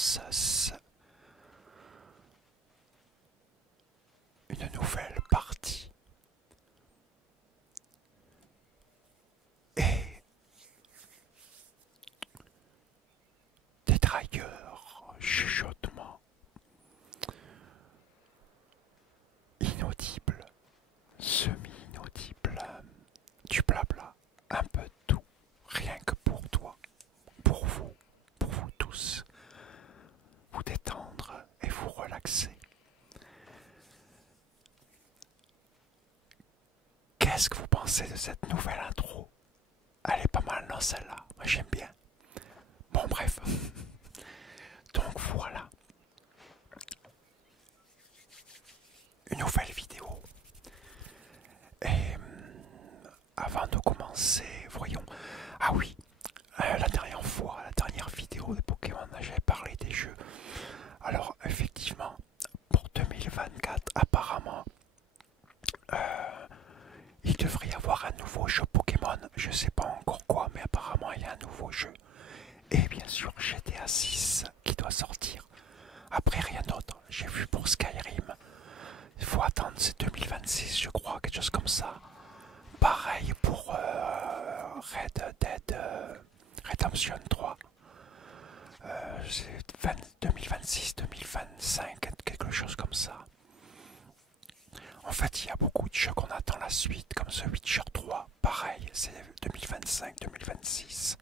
versus une nouvelle partie. Et des dragueurs, chuchotements, inaudibles, semi-inaudibles, du blabla, un peu de tout, rien que pour toi, pour vous tous, vous détendre et vous relaxer. Qu'est-ce que vous pensez de cette nouvelle intro? Elle est pas mal, non, celle-là? Moi, j'aime bien. Bon, bref. Donc, voilà. Une nouvelle vidéo. Et avant de commencer, voyons. Ah oui, la dernière fois, la dernière vidéo de Pokémon, j'avais parlé des jeux. Alors, effectivement, pour 2024, apparemment, il devrait y avoir un nouveau jeu Pokémon. Je sais pas encore quoi, mais apparemment, il y a un nouveau jeu. Et bien sûr, GTA 6 qui doit sortir. Après, rien d'autre. J'ai vu pour Skyrim. Il faut attendre, c'est 2026, je crois, quelque chose comme ça. Pareil pour Red Dead Redemption 3. C'est 2026, 2025, quelque chose comme ça. En fait, il y a beaucoup de jeux qu'on attend la suite, comme The Witcher 3. Pareil, c'est 2025, 2026.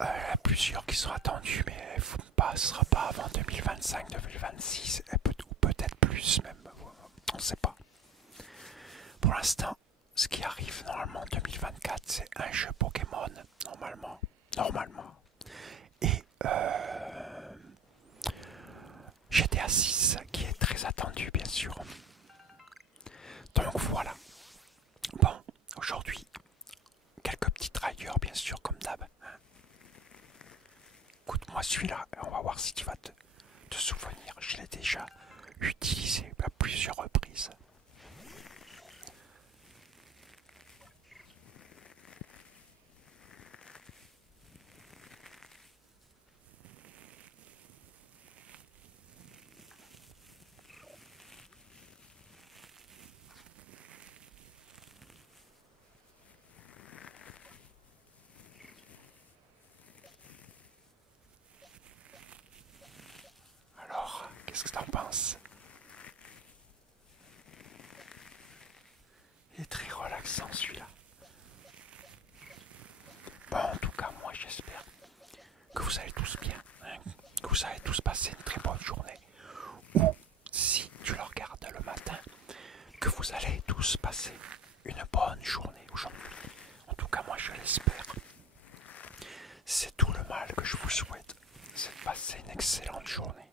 Il y a plusieurs qui sont attendus, mais ce ne sera pas avant 2025, 2026, ou peut-être plus même. On ne sait pas. Pour l'instant, ce qui arrive normalement en 2024, c'est un jeu Pokémon, normalement. Et GTA 6, qui est très attendu, bien sûr. Donc voilà. Bon, aujourd'hui, quelques petits trailers, bien sûr, comme d'hab. Écoute-moi celui-là, on va voir si tu vas te souvenir. Je l'ai déjà utilisé à plusieurs reprises. Alors, qu'est-ce que t'en penses? Il est très relaxant celui-là. Bon, en tout cas, moi j'espère que vous allez tous bien, hein, que vous allez tous passer une très bonne journée. Ou, si tu le regardes le matin, que vous allez tous passer une bonne journée aujourd'hui. En tout cas, moi je l'espère. C'est tout le mal que je vous souhaite, c'est de passer une excellente journée.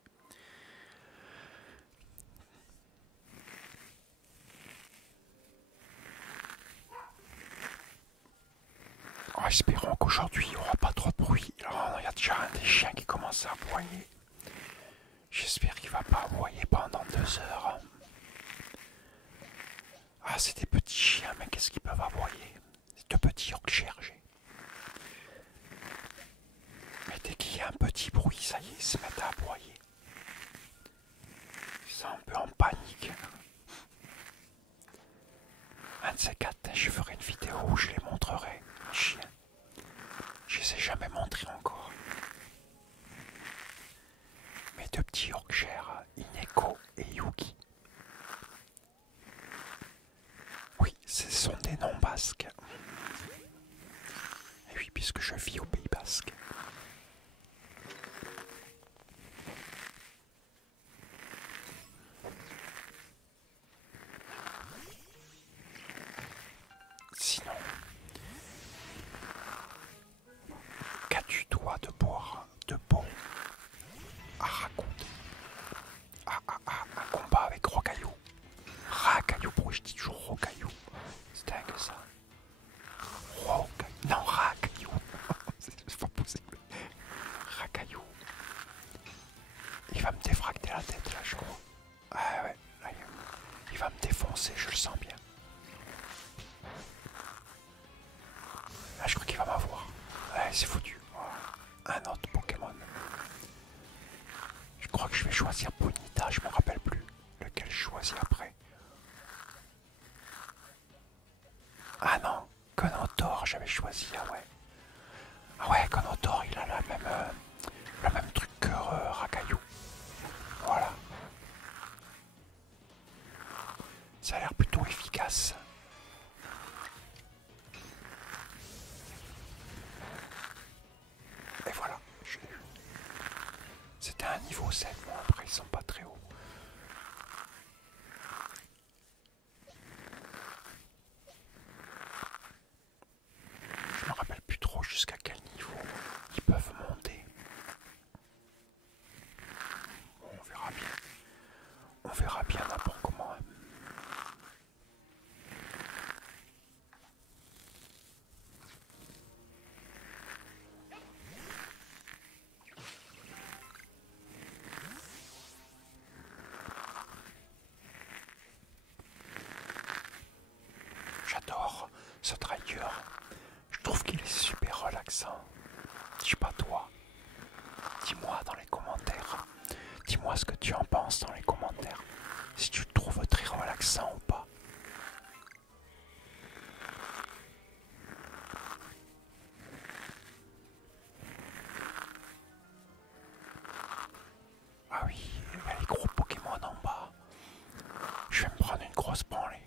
Espérons qu'aujourd'hui il n'y aura pas trop de bruit. Alors, il y a déjà un des chiens qui commence à aboyer. J'espère qu'il ne va pas aboyer pendant 2 heures. Ah, c'est des petits chiens, mais qu'est-ce qu'ils peuvent aboyer? C'est deux petits Yorkshire. Mais dès qu'il y a un petit bruit, ça y est, ils se mettent à aboyer. Ils sont un peu en panique. Un de ces quatre, je ferai une vidéo où je les montrerai, les chiens. Je les ai jamais montrés encore. Mes deux petits Yorkshire, Ineko et Yuki. Oui, ce sont des noms basques. Et oui, puisque je vis au Pays Basque. Sinon, qu'as-tu toi de boire de bon à raconter? Un combat avec Rocaillou. Racaillou, pourquoi je dis toujours Rocaillou? C'est dingue ça. Rocaillou. Non, Racaillou. C'est pas possible. Racaillou. Il va me défracter la tête là, je crois. Ah ouais, là, il va me défoncer, je le sens bien. Là, je crois qu'il va m'avoir. Ouais, c'est foutu. Un autre Pokémon. crois que je vais choisir Bonita, je me rappelle plus lequel je choisis après. Ah non, Conotor j'avais choisi, ah ouais. Ah ouais, Conotor il a le même truc que Rakayu. Voilà. Ça a l'air plutôt efficace. Et voilà, j'ai eu. C'était un niveau 7, bon après ils sont pas très hauts. Je me rappelle plus trop jusqu'à quel niveau ils peuvent monter. Bon, on verra bien. On verra bien n'importe comment. J'adore ce tracker. Je trouve qu'il est super relaxant. Je sais pas toi. Dis-moi dans les commentaires. Dis-moi ce que tu en penses dans les commentaires. Si tu le trouves très relaxant ou pas. Ah oui, il y a les gros Pokémon en bas. Je vais me prendre une grosse branlée.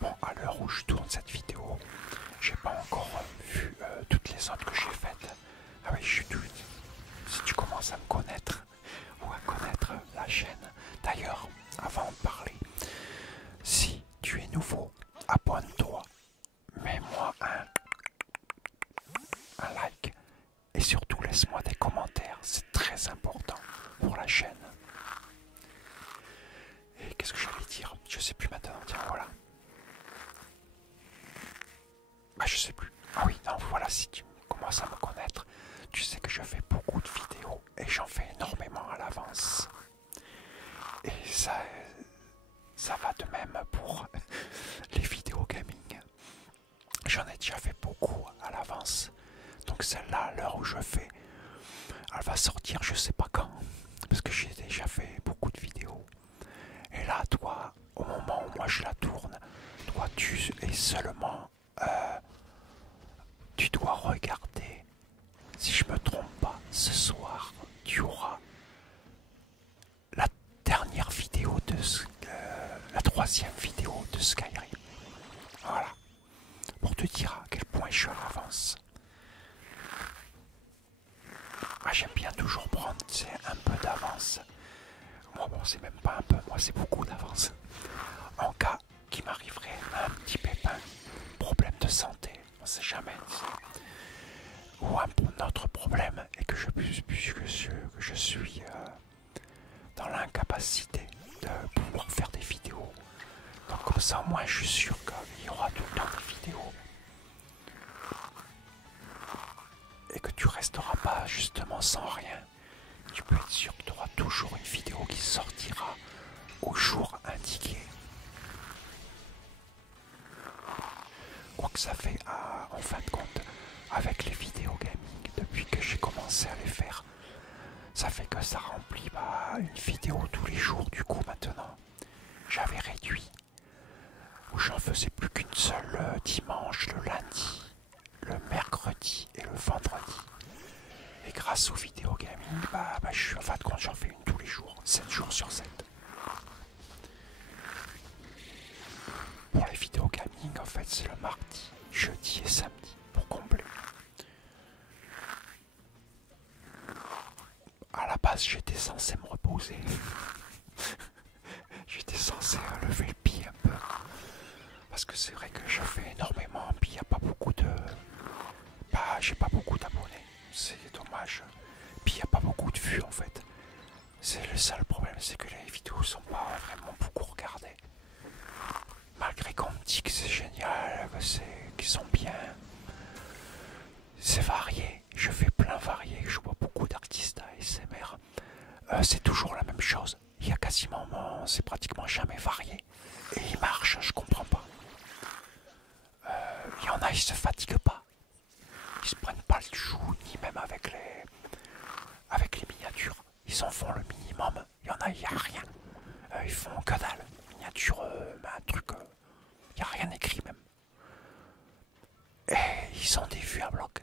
Bon, à l'heure où je tourne cette vidéo, j'ai pas encore vu toutes les autres que j'ai faites. Ah oui, je suis tout. Si tu commences à me connaître ou à connaître la chaîne. D'ailleurs, avant de parler, si tu es nouveau, abonne-toi. Mets-moi un like et surtout laisse-moi des commentaires. C'est très important pour la chaîne. Et qu'est-ce que j'allais dire? Je sais plus maintenant. Tiens, voilà. Ah, je sais plus. Ah oui, non, voilà, si tu commences à me connaître, tu sais que je fais beaucoup de vidéos et j'en fais énormément à l'avance. Et ça va de même pour les vidéos gaming. J'en ai déjà fait beaucoup à l'avance. Donc celle-là, à l'heure où je fais, elle va sortir je sais pas quand. Parce que j'ai déjà fait beaucoup de vidéos. Et là, toi, au moment où moi je la tourne, toi tu es seulement... tu dois regarder. Si je me trompe pas, ce soir, tu auras la dernière vidéo de... la troisième vidéo de Skyrim. Voilà. Pour te dire à quel point je suis à l'avance. Ah, j'aime bien toujours prendre un peu d'avance. Moi, bon, c'est même pas un peu, moi, c'est beaucoup d'avance. En cas qu'il m'arriverait un petit pépin, problème de santé, on sait jamais. Ou un autre problème, et que je suis dans l'incapacité de pouvoir faire des vidéos. Donc comme ça, au moins, je suis sûr qu'il y aura tout le temps des vidéos. Et que tu resteras pas justement sans rien. Tu peux être sûr que tu auras toujours une vidéo qui sortira au jour indiqué. Quoique ça fait, en fin de compte, avec les vidéos gaming, depuis que j'ai commencé à les faire, ça fait que ça remplit une vidéo tous les jours. Du coup, maintenant, j'avais réduit, où j'en faisais plus qu'une seule dimanche, le lundi, le mercredi et le vendredi. Et grâce aux vidéos gaming, je suis en fin de compte, j'en fais une tous les jours, 7 jours sur 7. Pour les vidéos gaming, en fait, c'est le mardi, jeudi et samedi pour combler. À la base, j'étais censé me reposer. J'étais censé lever le pied un peu. Parce que c'est vrai que je fais énormément, puis il n'y a pas beaucoup de... j'ai pas beaucoup d'abonnés. C'est dommage. Puis il n'y a pas beaucoup de vues en fait. C'est le seul problème, c'est que les vidéos sont pas vraiment beaucoup regardées. Malgré qu'on me dit que c'est génial, qu'ils sont bien. C'est varié, je fais plein varié, je vois beaucoup d'artistes ASMR c'est toujours la même chose. Il y a quasiment, c'est pratiquement jamais varié. Et il marche, je comprends pas. Il y en a, ils se fatiguent pas. Ils se prennent pas le chou, ni même avec les miniatures. Ils en font le minimum. Il y en a, il n'y a rien. Ils font que dalle. Miniature, un truc. Il n'y a rien écrit même. Et ils ont des vues à bloc.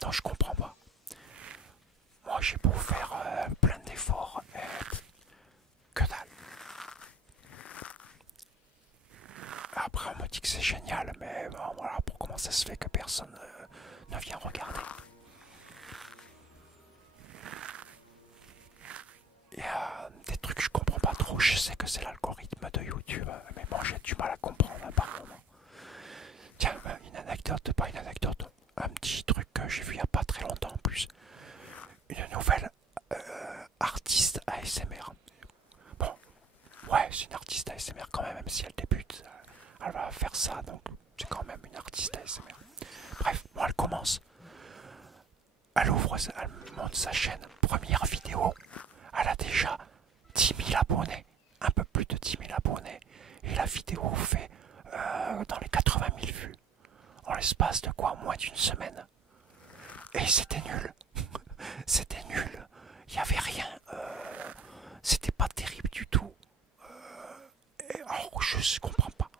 Donc je comprends pas. Moi j'ai beau faire plein d'efforts. Que dalle. Après on me dit que c'est génial, mais bon, voilà, pour comment ça se fait que personne ne vient regarder. Il y a des trucs que je comprends pas trop, je sais que c'est l'algorithme de YouTube, mais bon j'ai du mal à comprendre apparemment. Tiens, une anecdote, pas une anecdote, un petit truc que j'ai vu il y a pas très longtemps en plus. Une nouvelle artiste ASMR. Bon, ouais, c'est une artiste ASMR quand même si elle débute, elle va faire ça, donc c'est quand même une artiste ASMR. Bref, bon, elle commence. Elle ouvre, elle monte sa chaîne, première vidéo. Elle a déjà 10 000 abonnés, un peu plus de 10 000 abonnés. Et la vidéo fait dans les 80 000 vues. En l'espace de quoi, moins d'une semaine. Et c'était nul. C'était nul. Il n'y avait rien. C'était pas terrible du tout. Alors je ne comprends pas.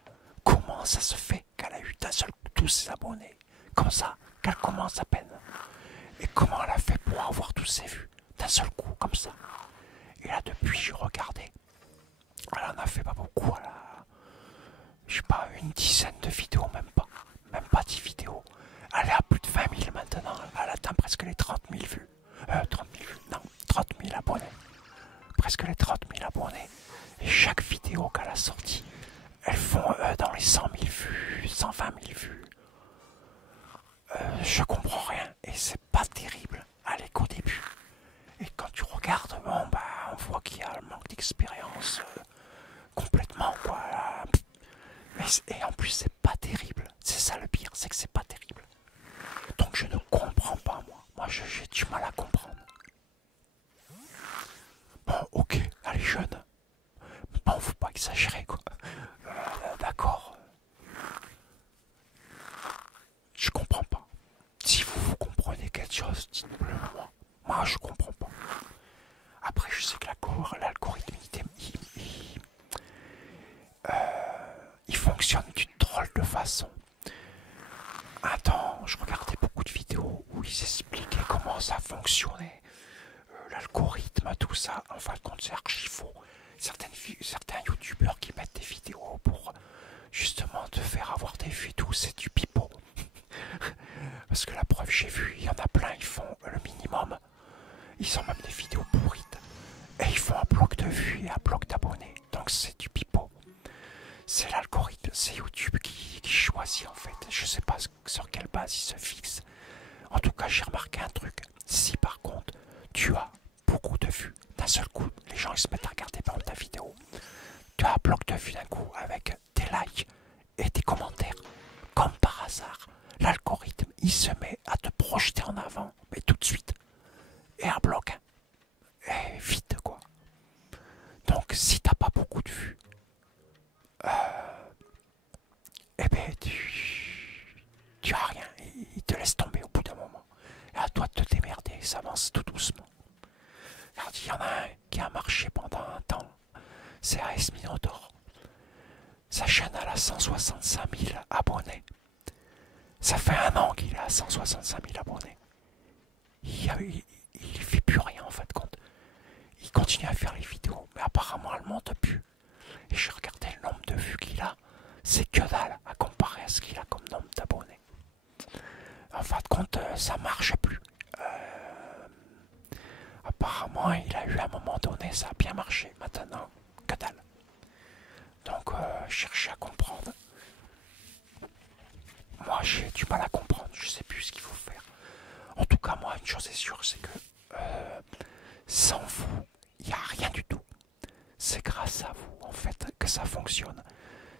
Comment ça se fait qu'elle a eu d'un seul coup tous ses abonnés comme ça, qu'elle commence à peine. Et comment elle a fait pour avoir tous ses vues d'un seul coup comme ça. Et là depuis j'ai regardé. Elle en a fait pas beaucoup. Elle a, je sais pas, une dizaine de vidéos, même pas 10 vidéos. Elle est à plus de 20 000 maintenant. Elle atteint presque les 30 000 vues. 30 000 vues, non, 30 000 abonnés. Presque les 30 000 abonnés. Et chaque vidéo qu'elle a sortie, elles font dans les 100 000 vues, 120 000 vues. Je comprends rien. Et c'est pas terrible. Elle est qu'au début. Et quand tu regardes, bon, bah, on voit qu'il y a le manque d'expérience complètement, quoi. Et en plus, c'est pas terrible. C'est ça le pire, c'est que c'est pas terrible. Donc je ne comprends pas, moi. Moi, j'ai du mal à comprendre. Bon, ok, elle est jeune. Bon, faut pas exagérer, quoi. D'accord. Je comprends pas. Si vous comprenez quelque chose, dites-le moi. Moi, je comprends pas. Après, je sais que l'algorithme, il fonctionne d'une drôle de façon. Attends, je regardais beaucoup de vidéos où ils expliquaient comment ça fonctionnait. L'algorithme, tout ça. En fin de compte, c'est archi faux. Certains youtubeurs qui mettent des vidéos pour justement te faire avoir des vues et tout, c'est du pipeau. Parce que la preuve, j'ai vu, il y en a plein, ils font le minimum. Ils ont même des vidéos pourrites. Et ils font un bloc de vues et un bloc d'abonnés. Donc c'est du pipeau. C'est l'algorithme, c'est YouTube qui choisit en fait. Je sais pas sur quelle base il se fixe. En tout cas, j'ai remarqué un truc. Si par contre, tu as beaucoup de vues, d'un seul coup, les gens ils se mettent à regarder par ta vidéo. Tu as un bloc de vues d'un coup avec des likes et des commentaires. Comme par hasard, l'algorithme il se met à te projeter en avant, mais tout de suite. Et un bloc. Et vite quoi. Donc si t'as pas beaucoup de vues, eh ben tu as rien. Il te laisse tomber au bout d'un moment. Et à toi de te démerder, ça avance tout doucement. Alors il y en a un qui a marché pendant un temps. C'est AS Minotaur. Sa chaîne elle a 165 000 abonnés. Ça fait un an qu'il a 165 000 abonnés. Il fait plus rien en fin de compte. Il continue à faire les vidéos, mais apparemment elle monte plus. Et j'ai regardé le nombre de vues qu'il a, c'est que dalle à comparer à ce qu'il a comme nombre d'abonnés. En fin de compte, ça marche plus. Apparemment, il a eu à un moment donné, ça a bien marché. Maintenant, que dalle. Donc, chercher à comprendre. Moi, j'ai du mal à comprendre. Je sais plus ce qu'il faut faire. En tout cas, moi, une chose est sûre, c'est que sans vous, il n'y a rien du tout. C'est grâce à vous, en fait, que ça fonctionne.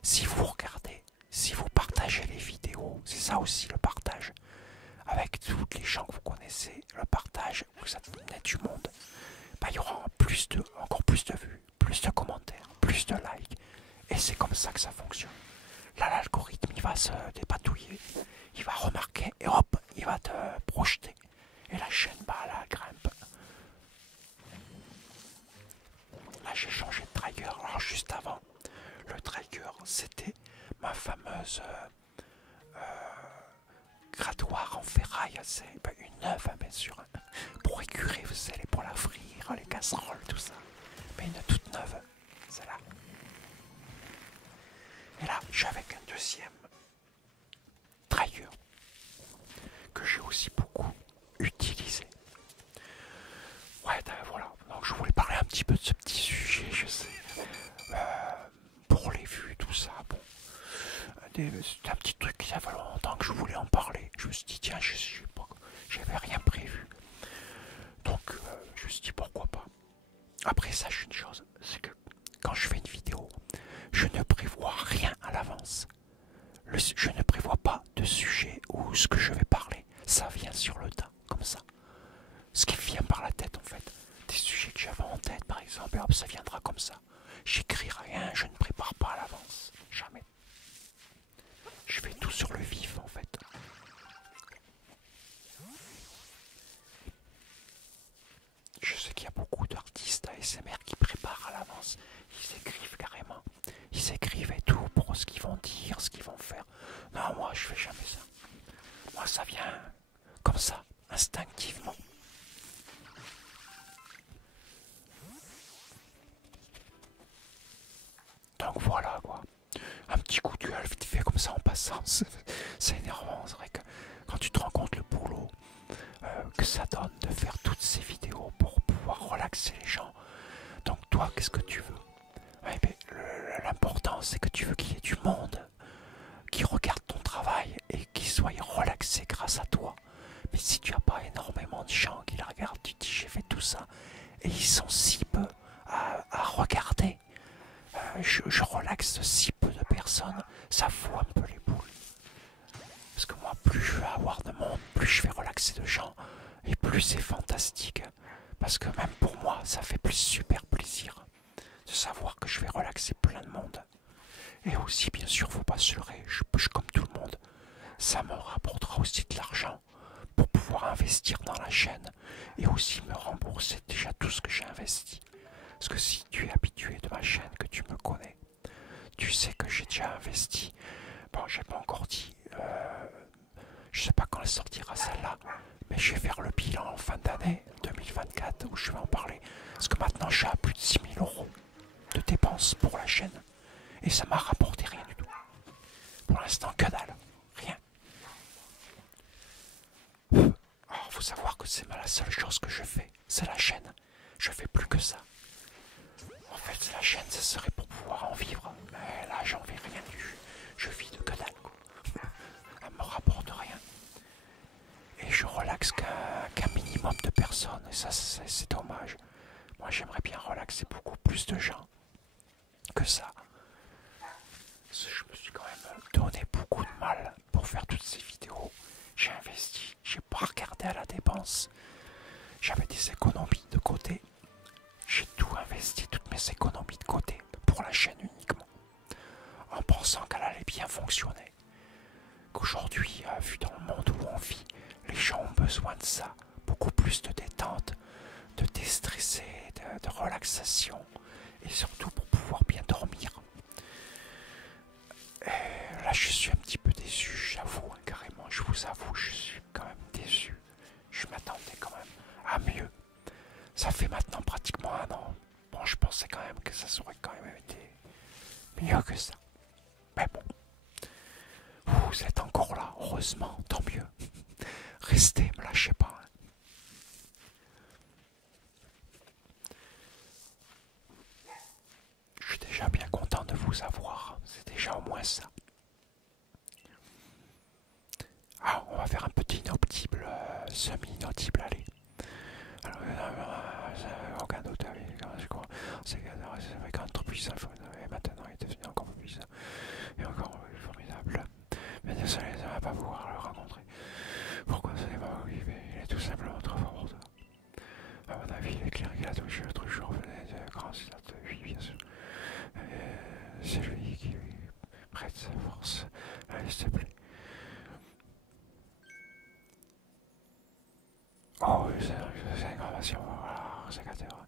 Si vous regardez, si vous partagez les vidéos, c'est ça aussi le partage. Avec toutes les gens que vous connaissez, le partage, vous amenez du monde. Bah, il y aura plus fameuse grattoir en ferraille, c'est une neuve, hein, bien sûr, hein, pour écurer, vous savez, pour la frire, les casseroles, tout ça. Mais une toute neuve, celle-là. Et là, j'ai avec un deuxième trigger que j'ai aussi beaucoup utilisé. Ouais, voilà. Donc je voulais parler un petit peu de ce petit sujet, je sais. Pour les vues, tout ça, bon. C'est un petit truc qui ça fait longtemps que je voulais en parler. Je me suis dit, tiens, je sais pas, j'avais rien prévu. Donc, je me suis dit, pourquoi pas. Après, sache une chose, c'est que quand je fais une vidéo, je ne prévois rien à l'avance. Je ne prévois pas de sujet ou ce que je vais parler. Ça vient sur le tas, comme ça. Ce qui vient par la tête, en fait. Des sujets que j'avais en tête, par exemple, et hop, ça viendra comme ça. J'écris rien, je ne prépare pas à l'avance. Jamais. Je fais tout sur le vif, en fait. Je sais qu'il y a beaucoup d'artistes ASMR qui préparent à l'avance. Ils écrivent carrément. Ils écrivent et tout pour ce qu'ils vont dire, ce qu'ils vont faire. Non, moi, je fais jamais ça. Moi, ça vient comme ça, instinctivement. Donc voilà, quoi. Un petit coup de gueule vite fait comme ça en passant. C'est énervant. C'est vrai que quand tu te rends compte le boulot que ça donne de faire toutes ces vidéos pour pouvoir relaxer les gens. Donc toi, qu'est-ce que tu veux? Ouais, l'important, c'est que tu veux qu'il y ait du monde qui regarde ton travail et qui soit relaxé grâce à toi. Mais si tu n'as pas énormément de gens qui la regardent, tu te dis j'ai fait tout ça et ils sont si peu à regarder. Je relaxe si peu de personnes, ça fout un peu les boules. Parce que moi, plus je vais avoir de monde, plus je vais relaxer de gens, et plus c'est fantastique. Parce que même pour moi, ça fait super plaisir de savoir que je vais relaxer plein de monde. Et aussi, bien sûr, faut pas se leurrer, je comme tout le monde. Ça me rapportera aussi de l'argent pour pouvoir investir dans la chaîne et aussi me rembourser déjà tout ce que j'ai investi. Parce que si tu es habitué de ma chaîne, que tu me connais, tu sais que j'ai déjà investi. Bon, j'ai pas encore dit, je sais pas quand elle sortira celle-là, mais je vais faire le bilan en fin d'année 2024 où je vais en parler. Parce que maintenant, je suis à plus de 6 000 € de dépenses pour la chaîne. Et ça m'a rapporté rien du tout. Pour l'instant, que dalle. Rien. Alors, faut savoir que c'est la seule chose que je fais. C'est la chaîne. Je fais plus que ça. En fait, la chaîne, ça serait pour pouvoir en vivre. Mais là, j'en vis rien du tout. Je vis de que dalle, quoi. Elle me rapporte rien. Et je relaxe qu'un minimum de personnes. Et ça, c'est dommage. Moi, j'aimerais bien relaxer beaucoup plus de gens que ça. Je me suis quand même donné beaucoup de mal pour faire toutes ces vidéos. J'ai investi, j'ai pas regardé à la dépense. J'avais des économies de côté. J'ai tout investi, toutes mes économies de côté pour la chaîne uniquement. En pensant qu'elle allait bien fonctionner. Qu'aujourd'hui, vu dans le monde où on vit, les gens ont besoin de ça. Beaucoup plus de détente, de déstresser, de relaxation. Et surtout pour pouvoir bien dormir. Et là, je suis un petit peu déçu, j'avoue, hein, carrément. Je vous avoue, je suis quand même déçu. Je m'attendais quand même à mieux. Ça fait maintenant pratiquement 1 an. Bon, je pensais quand même que ça aurait quand même été mieux que ça. Mais bon, vous êtes encore là, heureusement, tant mieux. Restez, me lâchez pas. Hein. Je suis déjà bien content de vous avoir. C'est déjà au moins ça. Ah, on va faire un petit inaudible, semi-inaudible, allez. Alors, aucun doute, je crois. C'est avec un trop puissant, et maintenant il est devenu encore plus puissant. Et encore plus formidable. Mais désolé, ça ne va pas pouvoir le rencontrer. Pourquoi ça n'est pas arrivé? Il est tout simplement trop fort pour toi. À mon avis, l'éclair qu'il a touché l'autre jour venait de grand silence. Oui, bien sûr. C'est lui qui lui prête sa force. Allez, s'il te plaît. Oh, c'est une aggravation, voilà, sécateur.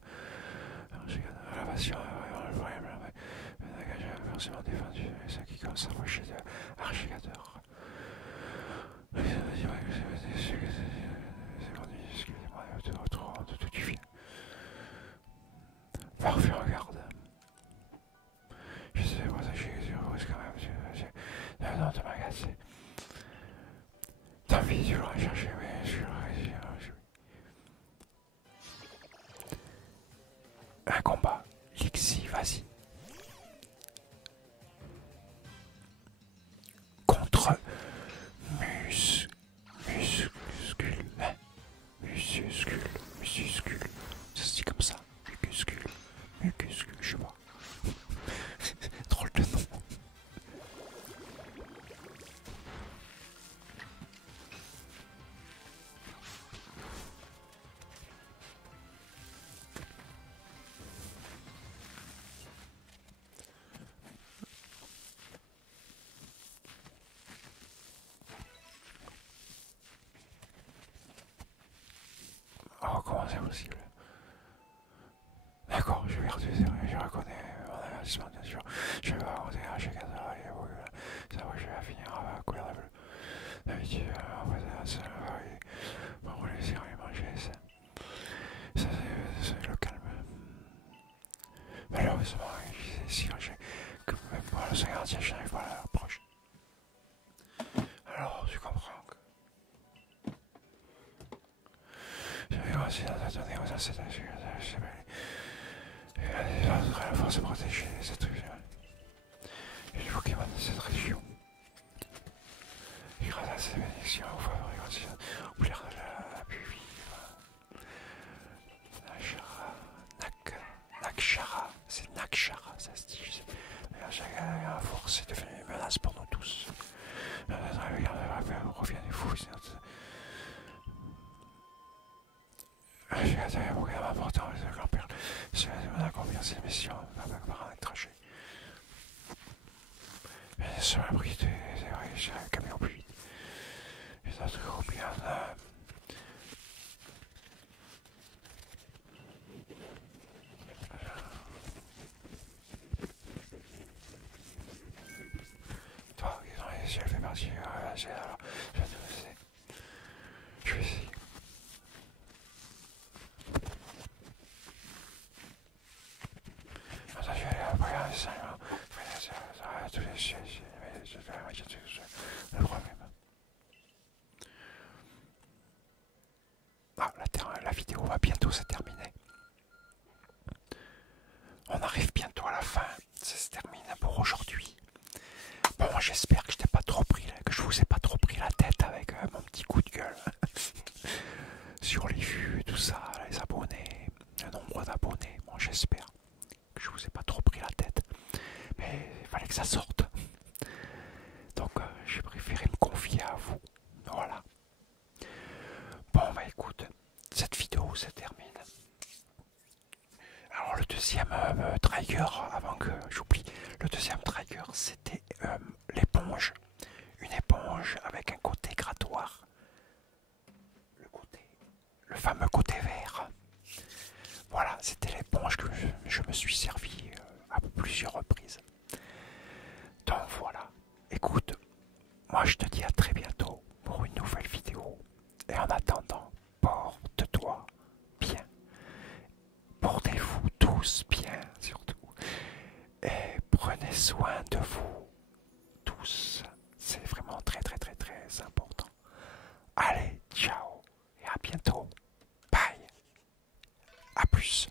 L'aggravation, forcément défendu, et ça qui commence à s'approcher de Archigator. Excusez-moi de tout du film. Parfait, regarde. Je sais pas, j'ai quand même. Non, de m'agacer. Tant pis, je l'aurais cherché, mais je l'aurais. Un combat. Lixi, vas-y. Contre Muscule. Ça se dit comme ça. Mucuscule, je sais pas. Drôle de nom. Oh, comment c'est possible? D'accord, je vais refuser, je reconnais mon avertissement, bien sûr. Je vais arrêter à chaque adresse et ça va, je vais finir à couleur de bleu. D'habitude, en fait, ça va, pour rouler, c'est rien manger, ça c'est le calme. Malheureusement, si j'ai que même moi, le gardien, je n'arrive pas à l'approche. Alors, tu comprends que. Je vais aussi donner aux ancêtres, la force de protéger cette région. Et les Pokémon de cette région. Et grâce à ces bénédictions, on va oublier la plus vive. Nakshara, c'est Nakshara, ça se dit. La force est devenue une menace pour nous tous. Revient des fous. J'ai un programme important avec le grand-père. Cela demande combien cette mission par un trajet. Mais sur la bride, c'est vrai, j'ai un camion plus vite. Et ça se trouve bien. Toi, si elle fait partie, alors, je vais te laisser. Je vais essayer. Attends, je vais aller après, ça va, tous les sièges, le problème. Ah, la vidéo va bientôt se terminer. On arrive bientôt à la fin. Ça se termine pour aujourd'hui. Bon, j'espère que je vous ai pas trop pris la tête avec mon petit coup de gueule sur les vues, tout ça, les abonnés, le nombre d'abonnés. Bon, j'espère que je vous ai pas trop pris la tête, mais il fallait que ça sorte. Donc, j'ai préféré me confier à vous. Voilà. Bon, bah écoute, cette vidéo se termine. Alors le deuxième trigger, avant que j'oublie, le deuxième trigger c'était l'éponge. Une éponge avec un côté grattoir. Le fameux côté vert. Voilà, c'était l'éponge que je me suis servi à plusieurs reprises. Donc voilà, écoute, moi je te dis à très bientôt pour une nouvelle vidéo. Et en attendant, porte-toi bien. Portez-vous tous bien, surtout. Et prenez soin de vous tous. C'est vraiment très très très très important. Allez, ciao et à bientôt. Bye. À plus.